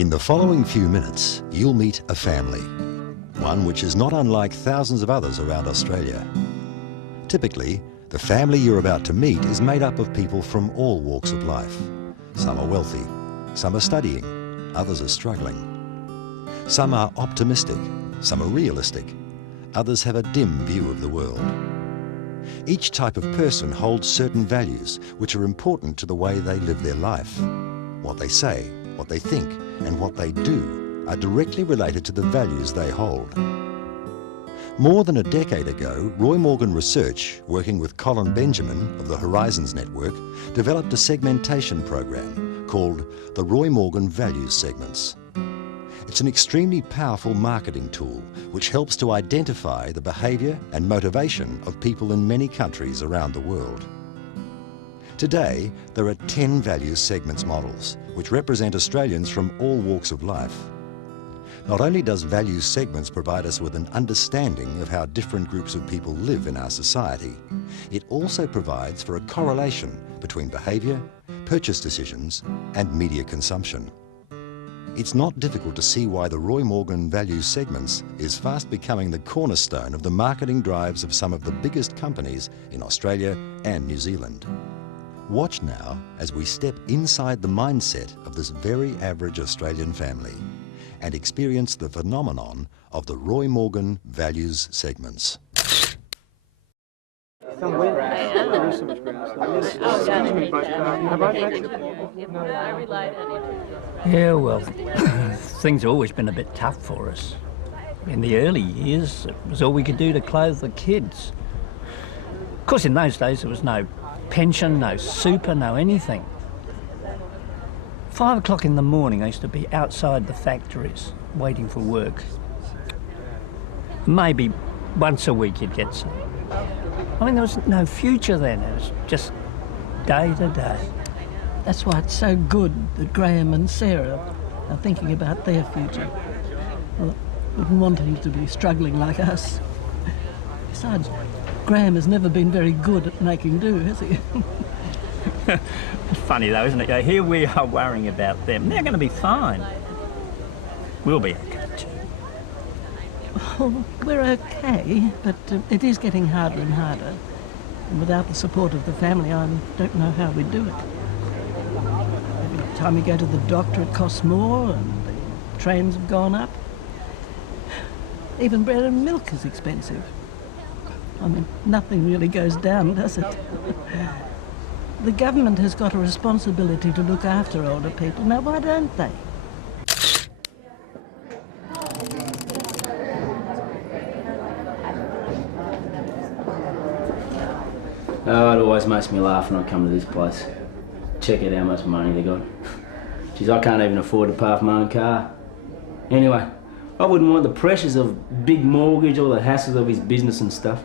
In the following few minutes, you'll meet a family, one which is not unlike thousands of others around Australia. Typically, the family you're about to meet is made up of people from all walks of life. Some are wealthy, some are studying, others are struggling. Some are optimistic, some are realistic, others have a dim view of the world. Each type of person holds certain values which are important to the way they live their life. What they say, what they think, and what they do are directly related to the values they hold. More than a decade ago, Roy Morgan Research, working with Colin Benjamin of the Horizons Network, developed a segmentation program called the Roy Morgan Values Segments. It's an extremely powerful marketing tool which helps to identify the behaviour and motivation of people in many countries around the world. Today, there are 10 values segments models which represent Australians from all walks of life. Not only does values segments provide us with an understanding of how different groups of people live in our society, it also provides for a correlation between behaviour, purchase decisions and media consumption. It's not difficult to see why the Roy Morgan Values Segments is fast becoming the cornerstone of the marketing drives of some of the biggest companies in Australia and New Zealand. Watch now as we step inside the mindset of this very average Australian family and experience the phenomenon of the Roy Morgan Values Segments. Yeah, well, things have always been a bit tough for us. In the early years, it was all we could do to clothe the kids. Of course, in those days, there was no pension, no super, no anything. 5 o'clock in the morning, I used to be outside the factories, waiting for work. Maybe once a week you'd get some. I mean, there was no future then, it was just day to day. That's why it's so good that Graham and Sarah are thinking about their future. Well, wouldn't want him to be struggling like us. Besides, Graham has never been very good at making do, has he? It's funny though, isn't it? Here we are worrying about them. They're going to be fine. We'll be okay too. Oh, we're okay, but it is getting harder and harder. And without the support of the family, I don't know how we'd do it. Every time we go to the doctor, it costs more, and the trains have gone up. Even bread and milk is expensive. I mean, nothing really goes down, does it? The government has got a responsibility to look after older people. Now, why don't they? Oh, it always makes me laugh when I come to this place. Check out how much money they got. Geez, I can't even afford to pay for my own car. Anyway, I wouldn't want the pressures of big mortgage or the hassles of his business and stuff.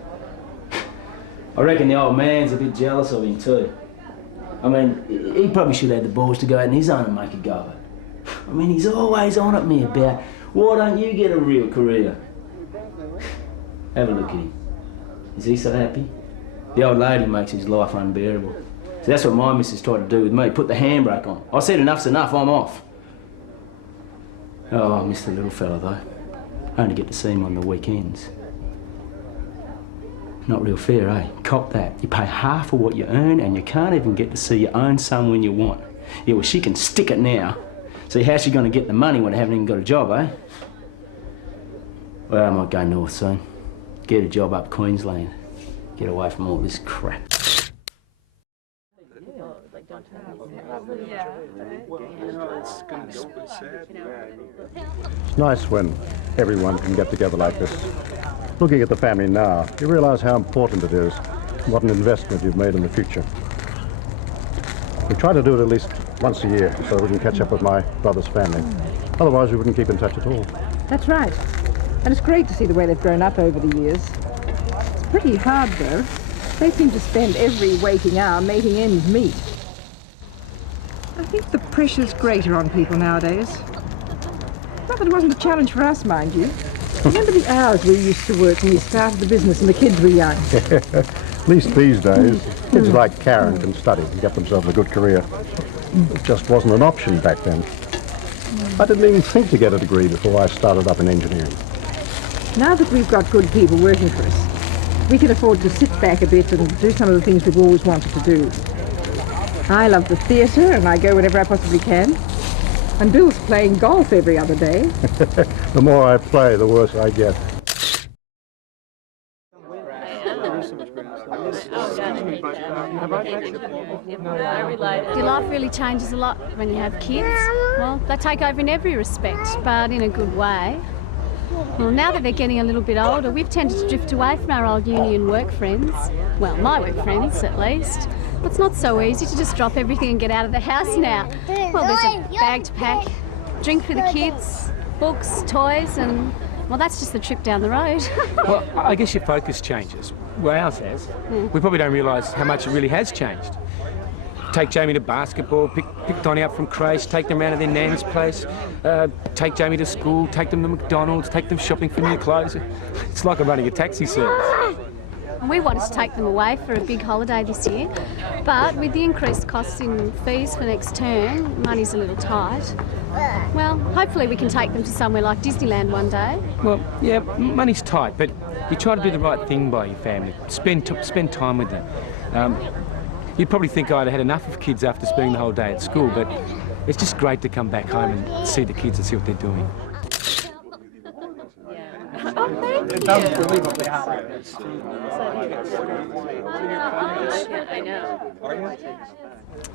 I reckon the old man's a bit jealous of him too. I mean, he probably should have the balls to go out on his own and make a go of it. I mean, he's always on at me about, why don't you get a real career? Have a look at him. Is he so happy? The old lady makes his life unbearable. So that's what my missus tried to do with me, put the handbrake on. I said enough's enough, I'm off. Oh, I miss the little fella though. I only get to see him on the weekends. Not real fair, eh? Cop that. You pay half of what you earn and you can't even get to see your own son when you want. Yeah, well, she can stick it now. See, how's she going to get the money when I haven't even got a job, eh? Well, I might go north soon. Get a job up Queensland. Get away from all this crap. It's nice when everyone can get together like this. Looking at the family now, you realise how important it is, what an investment you've made in the future. We try to do it at least once a year so we can catch up with my brother's family. Otherwise we wouldn't keep in touch at all. That's right. And it's great to see the way they've grown up over the years. It's pretty hard though. They seem to spend every waking hour making ends meet. I think the pressure's greater on people nowadays. Not that it wasn't a challenge for us, mind you. Remember the hours we used to work when we started the business and the kids were young? At least these days, kids like Karen can study and get themselves a good career. It just wasn't an option back then. I didn't even think to get a degree before I started up in engineering. Now that we've got good people working for us, we can afford to sit back a bit and do some of the things we've always wanted to do. I love the theatre and I go whenever I possibly can. And Bill's playing golf every other day. The more I play, the worse I get. Your life really changes a lot when you have kids. Well, they take over in every respect, but in a good way. Well, now that they're getting a little bit older, we've tended to drift away from our old uni and work friends. Well, my work friends, at least. It's not so easy to just drop everything and get out of the house now. Well, there's a bag to pack, drink for the kids, books, toys, and, well, that's just the trip down the road. Well, I guess your focus changes. Well, ours has. We probably don't realise how much it really has changed. Take Jamie to basketball, pick Donnie up from creche, take them around to their nan's place, take Jamie to school, take them to McDonald's, take them shopping for new clothes. It's like I'm running a taxi service. We wanted to take them away for a big holiday this year, but with the increased costs in fees for next term, money's a little tight. Well, hopefully we can take them to somewhere like Disneyland one day. Well, yeah, money's tight, but you try to do the right thing by your family. Spend time with them. You'd probably think I'd had enough of kids after spending the whole day at school, but it's just great to come back home and see the kids and see what they're doing. Oh, thank you. It does believably happen.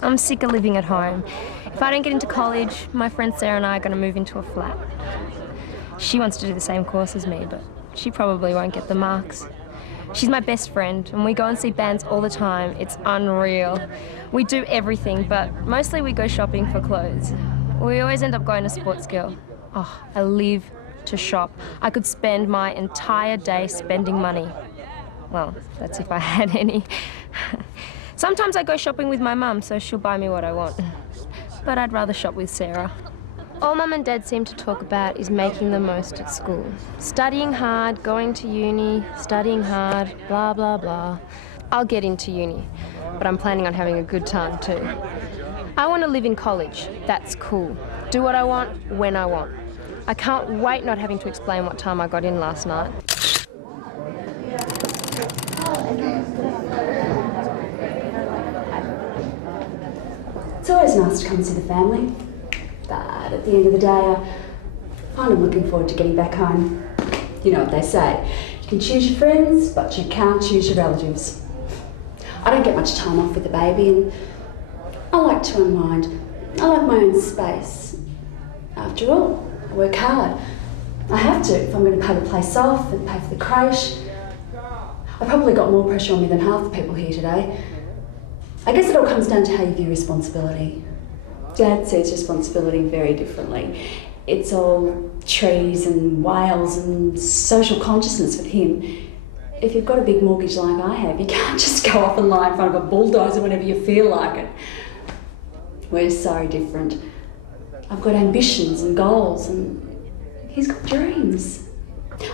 I'm sick of living at home. If I don't get into college, my friend Sarah and I are going to move into a flat. She wants to do the same course as me, but she probably won't get the marks. She's my best friend, and we go and see bands all the time. It's unreal. We do everything, but mostly we go shopping for clothes. We always end up going to Sportsgirl. Oh, I live to shop. I could spend my entire day spending money. Well, that's if I had any. Sometimes I go shopping with my mum, so she'll buy me what I want. But I'd rather shop with Sarah. All Mum and Dad seem to talk about is making the most at school. Studying hard, going to uni, studying hard, blah, blah, blah. I'll get into uni, but I'm planning on having a good time too. I want to live in college. That's cool. Do what I want, when I want. I can't wait not having to explain what time I got in last night. It's always nice to come and see the family, but at the end of the day, I find I'm looking forward to getting back home. You know what they say, you can choose your friends, but you can't choose your relatives. I don't get much time off with the baby, and I like to unwind. I like my own space. After all, I work hard. I have to if I'm going to pay the place off and pay for the creche. I've probably got more pressure on me than half the people here today. I guess it all comes down to how you view responsibility. Dad sees responsibility very differently. It's all trees and whales and social consciousness with him. If you've got a big mortgage like I have, you can't just go off and lie in front of a bulldozer whenever you feel like it. We're so different. I've got ambitions and goals, and he's got dreams.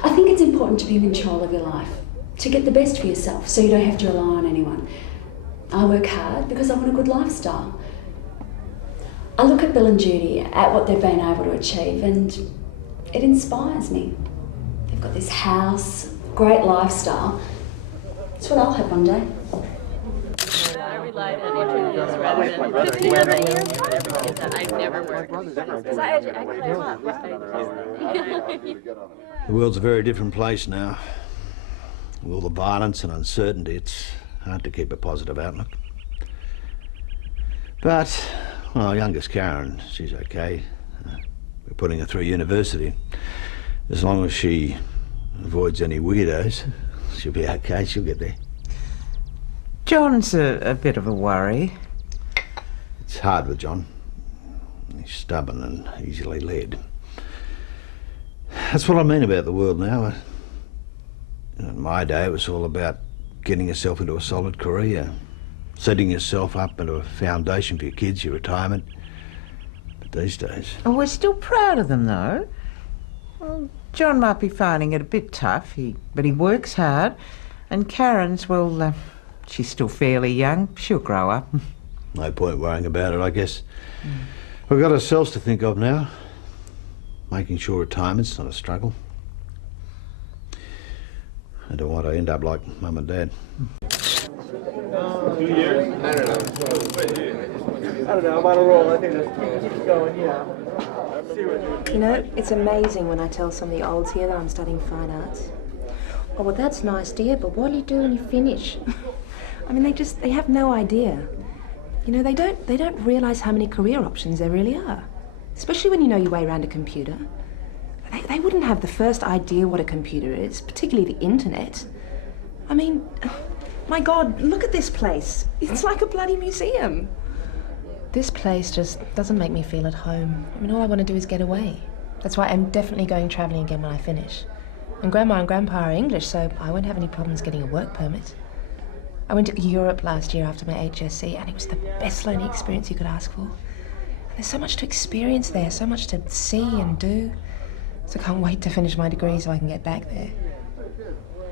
I think it's important to be in control of your life, to get the best for yourself so you don't have to rely on anyone. I work hard because I want a good lifestyle. I look at Bill and Judy, at what they've been able to achieve, and it inspires me. They've got this house, great lifestyle. It's what I'll have one day. I relied on interviews rather than that I've never worked. The world's a very different place now. With all the violence and uncertainty, it's hard to keep a positive outlook. But, well, our youngest Karen, she's okay. We're putting her through university. As long as she avoids any weirdos, she'll be okay, she'll get there. John's a bit of a worry. It's hard with John. He's stubborn and easily led. That's what I mean about the world now. In my day, it was all about getting yourself into a solid career, setting yourself up into a foundation for your kids, your retirement. But these days... Oh, we're still proud of them, though. Well, John might be finding it a bit tough, but he works hard. And Karen's, well, she's still fairly young. She'll grow up. No point worrying about it, I guess. We've got ourselves to think of now. making sure retirement's not a struggle. I don't want to end up like Mum and Dad. 2 years? I don't know, I'm on a roll. I think let's keep going, yeah. You know, it's amazing when I tell some of the olds here that I'm studying fine arts. Oh, well, that's nice, dear, but what'll you do when you finish? I mean, they have no idea. You know, they don't realise how many career options there really are. Especially when you know your way around a computer. They wouldn't have the first idea what a computer is, particularly the internet. I mean, my God, look at this place. It's like a bloody museum. This place just doesn't make me feel at home. I mean, all I want to do is get away. That's why I'm definitely going travelling again when I finish. And Grandma and Grandpa are English, so I won't have any problems getting a work permit. I went to Europe last year after my HSC, and it was the best learning experience you could ask for. There's so much to experience there, so much to see and do. So I can't wait to finish my degree so I can get back there.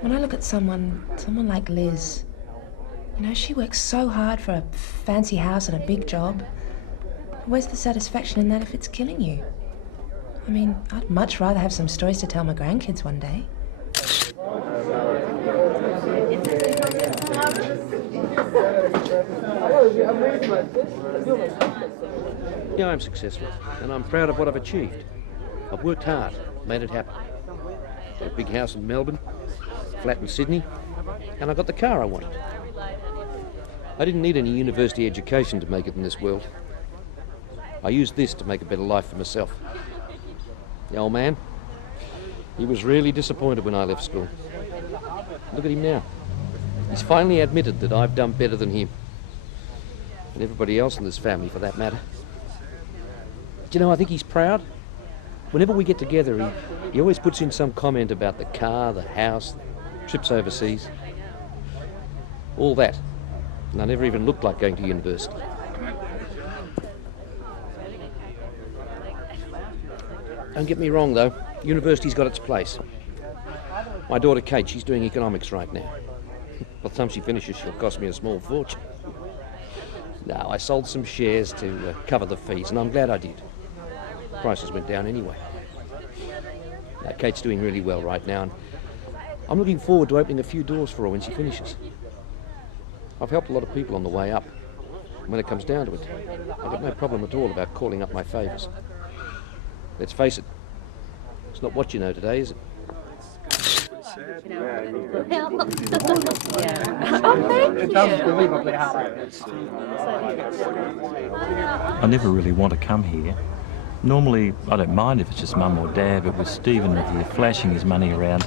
When I look at someone like Liz, you know, she works so hard for a fancy house and a big job. Where's the satisfaction in that if it's killing you? I mean, I'd much rather have some stories to tell my grandkids one day. Yeah, I'm successful, and I'm proud of what I've achieved. I've worked hard, made it happen. Got a big house in Melbourne, flat in Sydney, and I got the car I wanted. I didn't need any university education to make it in this world. I used this to make a better life for myself. The old man, he was really disappointed when I left school. Look at him now. He's finally admitted that I've done better than him. And everybody else in this family, for that matter. Do you know, I think he's proud. Whenever we get together, he always puts in some comment about the car, the house, trips overseas. All that. And I never even looked like going to university. Don't get me wrong, though. University's got its place. My daughter Kate, she's doing economics right now. By the time she finishes, she'll cost me a small fortune. No, I sold some shares to cover the fees, and I'm glad I did. Prices went down anyway. Kate's doing really well right now, and I'm looking forward to opening a few doors for her when she finishes. I've helped a lot of people on the way up. And when it comes down to it, I've got no problem at all about calling up my favours. Let's face it, it's not what you know today, is it? I never really want to come here. Normally, I don't mind if it's just Mum or Dad, but with Stephen here flashing his money around,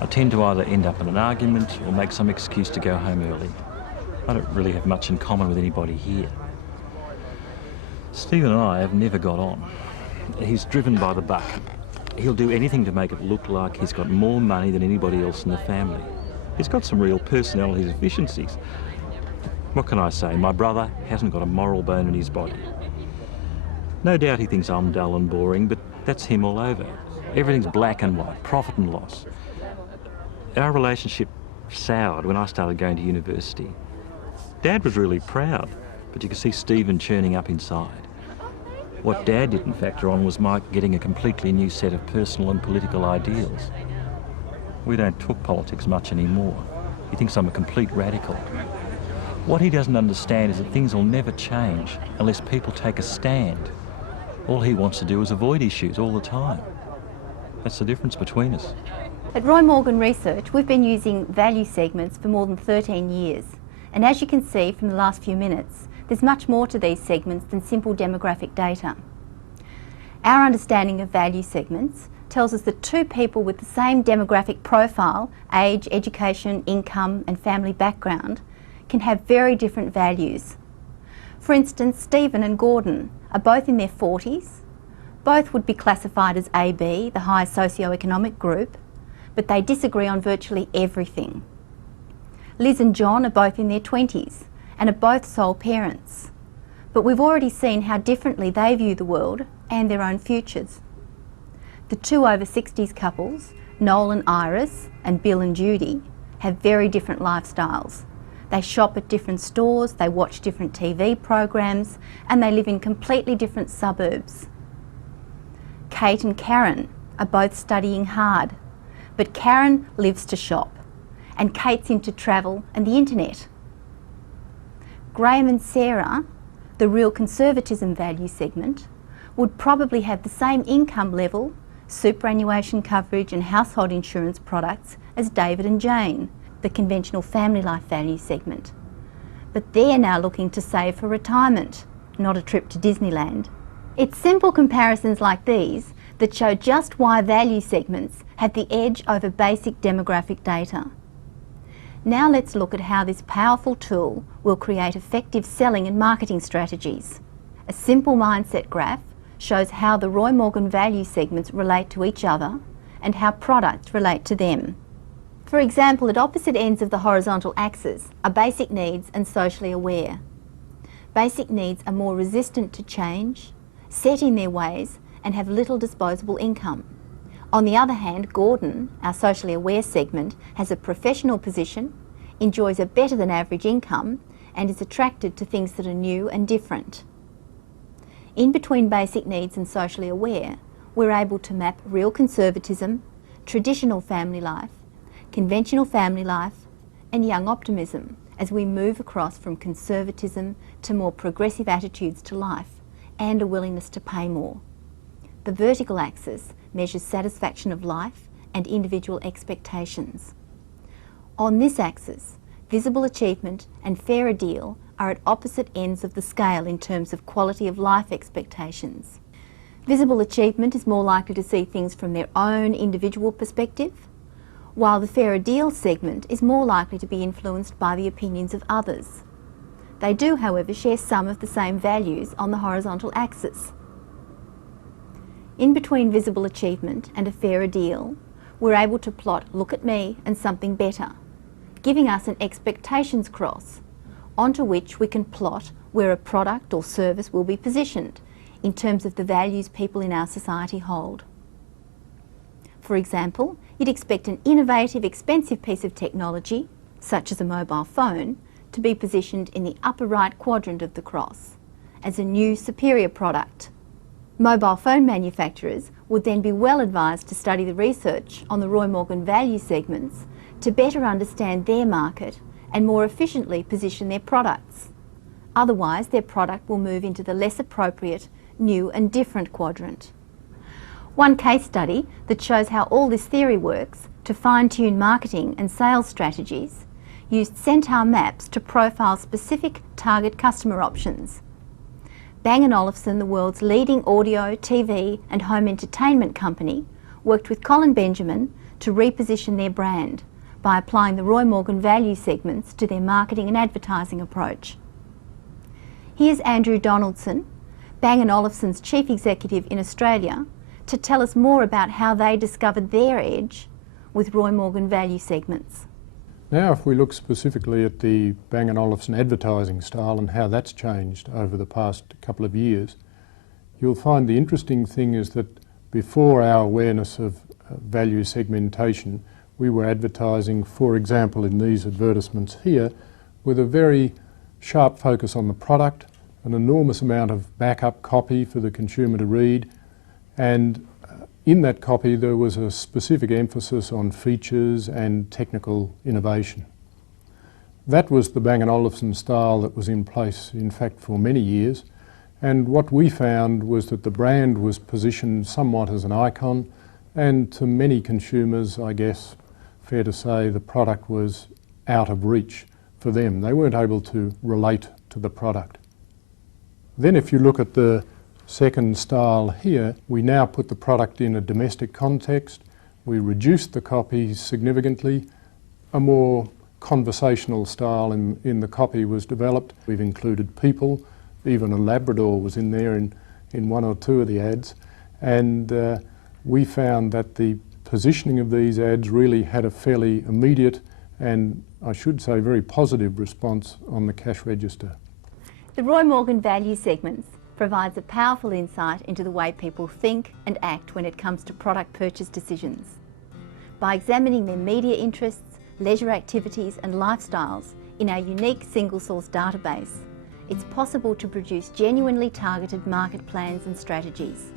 I tend to either end up in an argument or make some excuse to go home early. I don't really have much in common with anybody here. Stephen and I have never got on. He's driven by the buck. He'll do anything to make it look like he's got more money than anybody else in the family. He's got some real personality deficiencies. What can I say? My brother hasn't got a moral bone in his body. No doubt he thinks I'm dull and boring, but that's him all over. Everything's black and white, profit and loss. Our relationship soured when I started going to university. Dad was really proud, but you could see Stephen churning up inside. What Dad didn't factor on was Mike getting a completely new set of personal and political ideals. We don't talk politics much anymore. He thinks I'm a complete radical. What he doesn't understand is that things will never change unless people take a stand. All he wants to do is avoid issues all the time. That's the difference between us. At Roy Morgan Research, we've been using value segments for more than 13 years. And as you can see from the last few minutes, there's much more to these segments than simple demographic data. Our understanding of value segments tells us that two people with the same demographic profile, age, education, income and family background, can have very different values. For instance, Stephen and Gordon are both in their 40s. Both would be classified as AB, the highest socio-economic group, but they disagree on virtually everything. Liz and John are both in their 20s and are both sole parents. But we've already seen how differently they view the world and their own futures. The two over 60s couples, Noel and Iris and Bill and Judy, have very different lifestyles. They shop at different stores, they watch different TV programs, and they live in completely different suburbs. Kate and Karen are both studying hard, but Karen lives to shop and Kate's into travel and the internet. Graham and Sarah, the real conservatism value segment, would probably have the same income level, superannuation coverage and household insurance products as David and Jane, the conventional family life value segment. But they're now looking to save for retirement, not a trip to Disneyland. It's simple comparisons like these that show just why value segments have the edge over basic demographic data. Now let's look at how this powerful tool will create effective selling and marketing strategies. A simple mindset graph shows how the Roy Morgan value segments relate to each other and how products relate to them. For example, at opposite ends of the horizontal axis are basic needs and socially aware. Basic needs are more resistant to change, set in their ways, and have little disposable income. On the other hand, Gordon, our socially aware segment, has a professional position, enjoys a better than average income, and is attracted to things that are new and different. In between basic needs and socially aware, we're able to map real conservatism, traditional family life, conventional family life, and young optimism as we move across from conservatism to more progressive attitudes to life and a willingness to pay more. The vertical axis measures satisfaction of life and individual expectations. On this axis, visible achievement and fairer deal are at opposite ends of the scale in terms of quality of life expectations. Visible achievement is more likely to see things from their own individual perspective, while the fairer deal segment is more likely to be influenced by the opinions of others. They do, however, share some of the same values on the horizontal axis. In between visible achievement and a fairer deal, we're able to plot look at me and something better, giving us an expectations cross onto which we can plot where a product or service will be positioned in terms of the values people in our society hold. For example, you'd expect an innovative, expensive piece of technology, such as a mobile phone, to be positioned in the upper right quadrant of the cross as a new, superior product. Mobile phone manufacturers would then be well advised to study the research on the Roy Morgan value segments to better understand their market and more efficiently position their products. Otherwise, their product will move into the less appropriate, new and different quadrant. One case study that shows how all this theory works to fine-tune marketing and sales strategies used Centaur maps to profile specific target customer options. Bang & Olufsen, the world's leading audio, TV and home entertainment company, worked with Colin Benjamin to reposition their brand by applying the Roy Morgan value segments to their marketing and advertising approach. Here's Andrew Donaldson, Bang & Olufsen's chief executive in Australia, to tell us more about how they discovered their edge with Roy Morgan value segments. Now, if we look specifically at the Bang & Olufsen advertising style and how that's changed over the past couple of years, you'll find the interesting thing is that before our awareness of value segmentation, we were advertising, for example, in these advertisements here, with a very sharp focus on the product, an enormous amount of backup copy for the consumer to read, and in that copy there was a specific emphasis on features and technical innovation. That was the Bang & Olufsen style that was in place, in fact, for many years, and what we found was that the brand was positioned somewhat as an icon, and to many consumers, I guess, fair to say, the product was out of reach for them. They weren't able to relate to the product. Then if you look at the second style here, we now put the product in a domestic context. We reduced the copy significantly. A more conversational style in the copy was developed. We've included people. Even a Labrador was in there in one or two of the ads. And we found that the positioning of these ads really had a fairly immediate and, I should say, very positive response on the cash register. The Roy Morgan value segments provides a powerful insight into the way people think and act when it comes to product purchase decisions. By examining their media interests, leisure activities and lifestyles in our unique single source database, it's possible to produce genuinely targeted market plans and strategies.